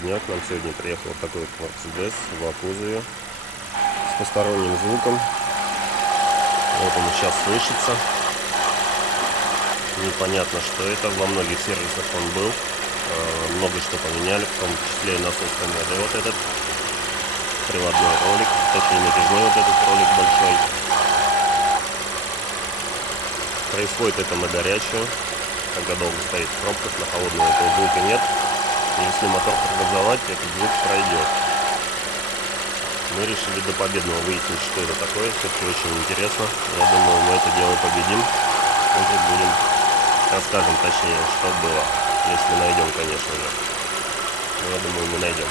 Доброго дня, к нам сегодня приехал вот такой вот Mercedes в кузове с посторонним звуком. Вот он сейчас слышится. Непонятно, что это. Во многих сервисах он был. Много что поменяли, в том числе и насос МВД. Вот этот приводной ролик, точнее натяжной вот этот ролик большой. Происходит это на горячую, когда долго стоит в пробках, на холодную этого звука нет. Если мотор прогазовать, этот звук пройдет. Мы решили до победного выяснить, что это такое. Все-таки очень интересно. Я думаю, мы это дело победим. Уже будем, расскажем точнее, что было. Если найдем, конечно же. Но я думаю, мы найдем.